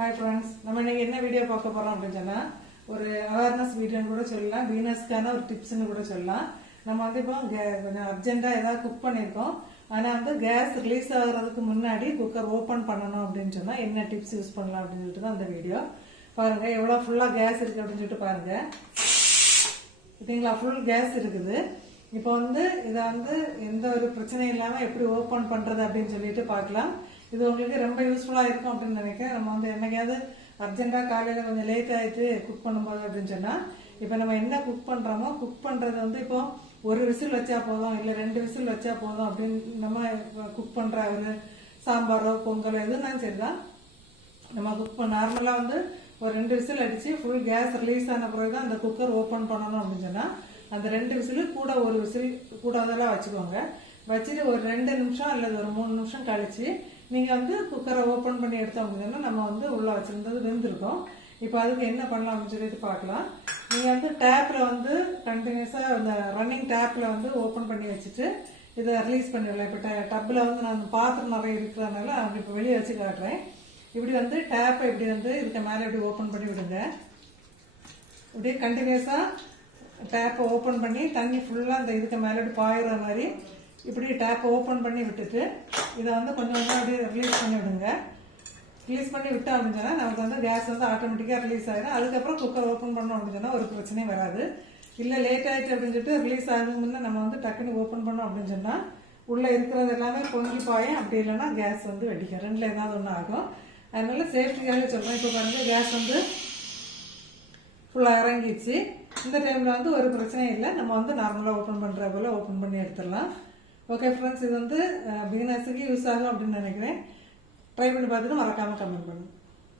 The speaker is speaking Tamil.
ஹாய் ஃப்ரெண்ட்ஸ், நம்ம இன்னைக்கு என்ன வீடியோ பார்க்க போறோம் அப்படின்னு சொன்னா ஒரு அவேர்னஸ் வீடியோன்னு கூட சொல்லலாம், பிகினர்ஸ்க்கான ஒரு டிப்ஸ்னு கூட சொல்லலாம். நம்ம வந்து இப்போ கொஞ்சம் அர்ஜென்ட்டா ஏதாவது குக் பண்ணியிருக்கோம், ஆனால் வந்து கேஸ் ரிலீஸ் ஆகுறதுக்கு முன்னாடி குக்கர் ஓப்பன் பண்ணணும் அப்படின்னு சொன்னா என்ன டிப்ஸ் யூஸ் பண்ணலாம் அப்படின்னு சொல்லிட்டு தான் அந்த வீடியோ. பாருங்க எவ்வளோ ஃபுல்லாக கேஸ் இருக்கு அப்படின்னு சொல்லிட்டு பாருங்க. பார்த்தீங்களா, ஃபுல் கேஸ் இருக்குது. இப்போ வந்து இதை வந்து எந்த ஒரு பிரச்சனையும் இல்லாமல் எப்படி ஓப்பன் பண்ணுறது அப்படின்னு சொல்லிட்டு பார்க்கலாம். இது உங்களுக்கு ரொம்ப யூஸ்ஃபுல்லாக இருக்கும் அப்படின்னு நினைக்கிறேன். நம்ம வந்து என்னைக்காவது அர்ஜென்ட்டாக காலையில் கொஞ்சம் லேட் ஆகிட்டு குக் பண்ணும்போது அப்படின்னு சொன்னால், இப்போ நம்ம என்ன குக் பண்ணுறோமோ குக் பண்ணுறது வந்து இப்போ ஒரு விசில் வச்சா போதும், இல்லை 2 விசில் வச்சா போதும் அப்படின்னு நம்ம குக் பண்ணுற ஒரு சாம்பாரோ பொங்கலோ எதுனாலும் சரி தான். நம்ம குக் நார்மலாக வந்து ஒரு 2 விசில் அடித்து ஃபுல் கேஸ் ரிலீஸ் ஆன பிறகு தான் அந்த குக்கர் ஓப்பன் பண்ணணும் அப்படின்னு சொன்னால், அந்த 2 விசிலு கூட ஒரு விசில் கூடாதெல்லாம் வச்சுக்கோங்க. வச்சுட்டு ஒரு 2 நிமிஷம் அல்லது ஒரு 3 நிமிஷம் கழிச்சு நீங்கள் வந்து குக்கரை ஓப்பன் பண்ணி எடுத்தோம் அப்படின்னா நம்ம வந்து உள்ளே வச்சுருந்தது வெந்திருக்கும். இப்போ அதுக்கு என்ன பண்ணலாம் அப்படின்னு சொல்லிட்டு பார்க்கலாம். நீங்கள் வந்து டேப்பில் வந்து கண்டினியூஸாக அந்த ரன்னிங் டேப்பில் வந்து ஓப்பன் பண்ணி வச்சுட்டு இதை ரிலீஸ் பண்ணிடலாம். இப்போ டப்பில் வந்து நான் பாத்திரம் நிறைய இருக்கிறதுனால அவங்க இப்போ வெளியே வச்சு காட்டுறேன். இப்படி வந்து டேப்பை இப்படி வந்து இதுக்கு மேலே இப்படி ஓப்பன் பண்ணி விடுங்க. இப்படி கண்டினியூஸாக டேப்பை ஓப்பன் பண்ணி தண்ணி ஃபுல்லாக அந்த இதுக்கு மேலே இப்படி பாயிற மாதிரி இப்படி டேப்பை ஓப்பன் பண்ணி விட்டுட்டு இதை வந்து கொஞ்சம் கொஞ்சம் அப்படியே ரிலீஸ் பண்ணி விடுங்க. ரிலீஸ் பண்ணி விட்டோம் அப்படின்னு சொன்னால் நமக்கு வந்து கேஸ் வந்து ஆட்டோமேட்டிக்காக ரிலீஸ் ஆகிடும். அதுக்கப்புறம் குக்கர் ஓப்பன் பண்ணோம் அப்படின்னு சொன்னால் ஒரு பிரச்சனையும் வராது. இல்லை லேட் ஆகிடுச்சு அப்படின்னு சொல்லிட்டு ரிலீஸ் ஆகுதுக்கு முன்னே நம்ம வந்து டக்குன்னு ஓப்பன் பண்ணோம் அப்படின்னு சொன்னால் உள்ளே இருக்கிறது எல்லாமே பொங்கி பாயும். அப்படி இல்லைன்னா கேஸ் வந்து வெடிக்கும். ரெண்டில் ஏதாவது ஒன்று ஆகும். அதனால சேஃப்டிக்காக சொல்கிறேன். இப்போ பாருங்கள் கேஸ் வந்து ஃபுல்லாக இறங்கிடுச்சு. இந்த டைமில் வந்து ஒரு பிரச்சனையும் இல்லை. நம்ம வந்து நார்மலாக ஓப்பன் பண்ணுற போல் ஓப்பன் பண்ணி எடுத்துடலாம். ஓகே ஃப்ரெண்ட்ஸ், இது வந்து பிகினர்ஸுக்கு யூஸ் ஆகும் அப்படின்னு நினைக்கிறேன். ட்ரை பண்ணி பார்த்துட்டு மறக்காமல் கமெண்ட் பண்ணுங்கள்.